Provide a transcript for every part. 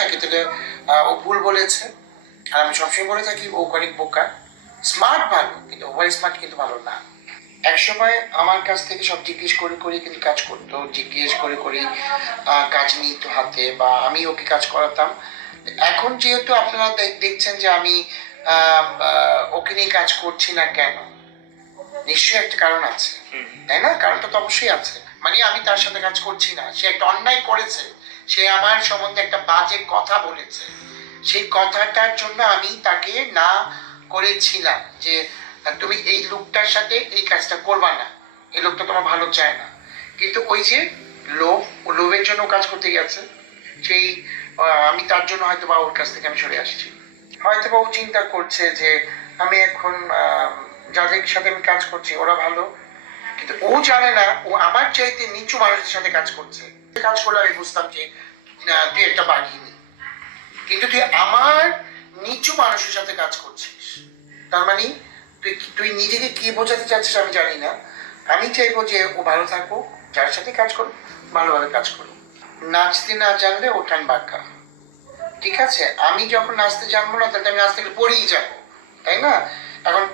থাকি তাহলে ও ভুল বলেছে। আর আমি সবসময় বলে থাকি ও অনেক বোকা। স্মার্ট ভালো কিন্তু ওভার স্মার্ট কিন্তু ভালো না। একসময় আমার কাছ থেকে সব জিজ্ঞেস করে করে কিন্তু কাজ করতো। জিজ্ঞেস করে করে কাজ নিত হাতে বা আমি ওকে কাজ করাতাম। এখন যেহেতু আপনারা দেখছেন যে আমি ওকে নিয়ে কাজ করছি না কেন নিশ্চয়ই একটা কারণ আছে। তাই না? কারণটা তো অবশ্যই আছে। মানে আমি তার সাথে কাজ করছি না। সে একটা অন্যায় করেছে। সে আমার সম্বন্ধে একটা বাজে কথা বলেছে। সেই কথাটার জন্য আমি তাকে না করেছিলাম যে, তুমি এই লোকটার সাথে এই কাজটা করবা না। এই লোকটা তোমার ভালো চায় না। কিন্তু ওই যে লোভ, ও লোভের জন্য কাজ করতে গেছে, সেই আমি তার জন্য হয়তো বা ওর কাছ থেকে আমি সরে আসছি। হয়তো বা ও চিন্তা করছে যে, আমি এখন যাদের সাথে আমি কাজ করছি, ওরা ভালো। কিন্তু ও জানে না, ও আমার চাইতে নিচু মানুষের সাথে কাজ করছে। আমি বুঝতাম যে না, তুই একটা বাগিনি কিন্তু তুই আমার নিচু মানুষের সাথে কাজ করছিস। তার মানে তুই তুই নিজেকে কি বোঝাতে চাচ্ছিস আমি জানি না। আমি চাইব যে ও ভালো থাকুক যার সাথে কাজ করুক ভালোভাবে কাজ করুক। নাচতে না জানলে ওঠান বাঁকা ঠিক আছে আমি যখন নাচতে জানব না তাহলে আমি নাচতে গেলে পড়েই যাব। তাই না? এখন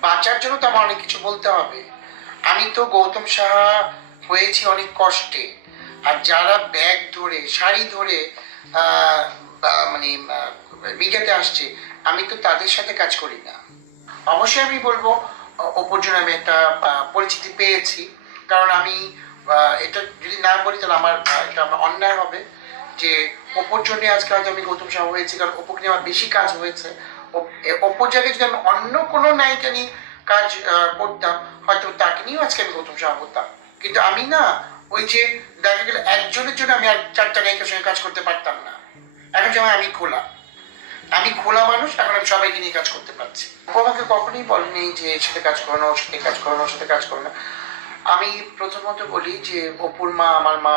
বাঁচার জন্য তো আমার অনেক কিছু বলতে হবে। আমি তো গৌতম সাহা হয়েছি অনেক কষ্টে। আর যারা ব্যাগ ধরে, শাড়ি ধরে মানে মিডিয়াতে আসছে, আমি তো তাদের সাথে কাজ করি না। অবশ্যই আমি বলব ওপর জন্য আমি একটা পরিচিতি পেয়েছি। কারণ আমি এটা যদি না বলি, তাহলে আমার এটা আমার অন্যায় হবে। যে অপুর জন্য আজকে হয়তো আমি গৌতম সাহা হয়েছি, কারণ অপুকে নিয়ে আমার বেশি কাজ হয়েছে। ও- এ- অপুর জায়গায় যদি আমি অন্য কোনো নায়িকা নিয়ে কাজ করতাম, হয়তো তাকে নিয়েও আজকে আমি গৌতম সাহা হতাম। কিন্তু আমি না ওই যে দেখা গেলে একজনের জন্য আমি আর চারটা নায়িকার সঙ্গে কাজ করতে পারতাম না। এখন যেমন আমি খোলা। আমি খোলা মানুষ, এখন আমি সবাইকে নিয়ে কাজ করতে পারছি। আমাকে কখনোই বলেনি যে এর সাথে কাজ করো না ওর সাথে কাজ করো না ওর সাথে কাজ করো না আমি প্রথমত বলি যে অপুর মা, আমার মা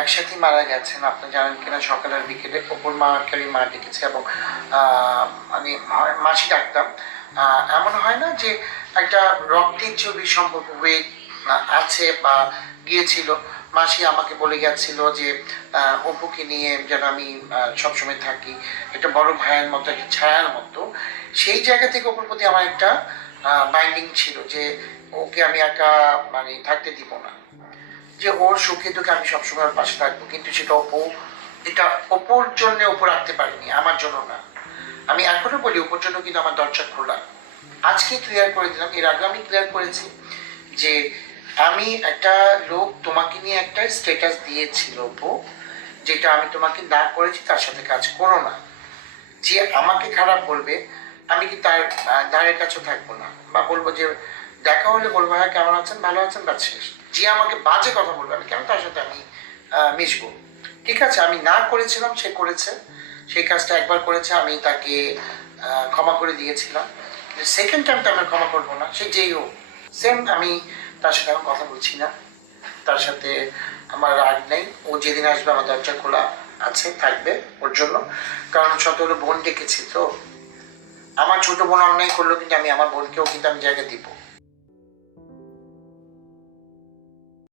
একসাথে মারা গেছেন। আপনি জানেন কিনা সকাল আর বিকেলে অপুর মাকে আমি মা ডেকেছি এবং আমি মাসি ডাকতাম। এমন হয় না যে একটা রক্তের ছবি সম্পর্ক হয়ে আছে বা গিয়েছিল, মাসি আমাকে বলে গেছিল যে অপুকে নিয়ে যেন আমি সবসময় থাকি। একটা বড় ভাইয়ের মতো, একটা ছায়ার মতো। সেই জায়গা থেকে ওপর প্রতি আমার একটা বাইন্ডিং ছিল যে, ওকে আমি একা মানে থাকতে দিব না। যে ওর সুখে দুঃখে আমি সবসময় ওর পাশে থাকব। কিন্তু সেটা অপু, এটা অপুর জন্য ওপর রাখতে পারিনি, আমার জন্য না। আমি এখনও বলি ওপর জন্য কিন্তু আমার দরজা খোলা। আজকে ক্লিয়ার করে দিলাম, এর আগে আমি ক্লিয়ার করেছি যে আমি একটা লোক তোমাকে নিয়ে একটা স্ট্যাটাস দিয়েছিল, অপু, যেটা আমি তোমাকে না করেছি, তার সাথে কাজ করো না। যে আমাকে খারাপ বলবে, আমি কি তার ধারের কাছেও থাকব না? বা বলব যে, দেখা হলে বলব হ্যাঁ কেমন আছেন? ভালো আছেন? বা শেষ। যে আমাকে বাজে কথা বলবে, আমি কেন তার সাথে আমি মিশবো? ঠিক আছে, আমি না করেছিলাম, সে করেছে। সেই কাজটা একবার করেছে, আমি তাকে ক্ষমা করে দিয়েছিলাম। সেকেন্ড টাইম তো আমি ক্ষমা করব না, সে যেই হোক। সেম আমি তার সাথে আমি কথা বলছি না। তার সাথে আমার রাগ নেই। ও যেদিন আসবে আমার দরজা খোলা আছে, থাকবে ওর জন্য। কারণ শত বোন ডেকেছি, তো। আমার ছোট বোন অন্যায় করল কিন্তু আমি, আমার বোনকেও কিন্তু আমি জায়গা দিব।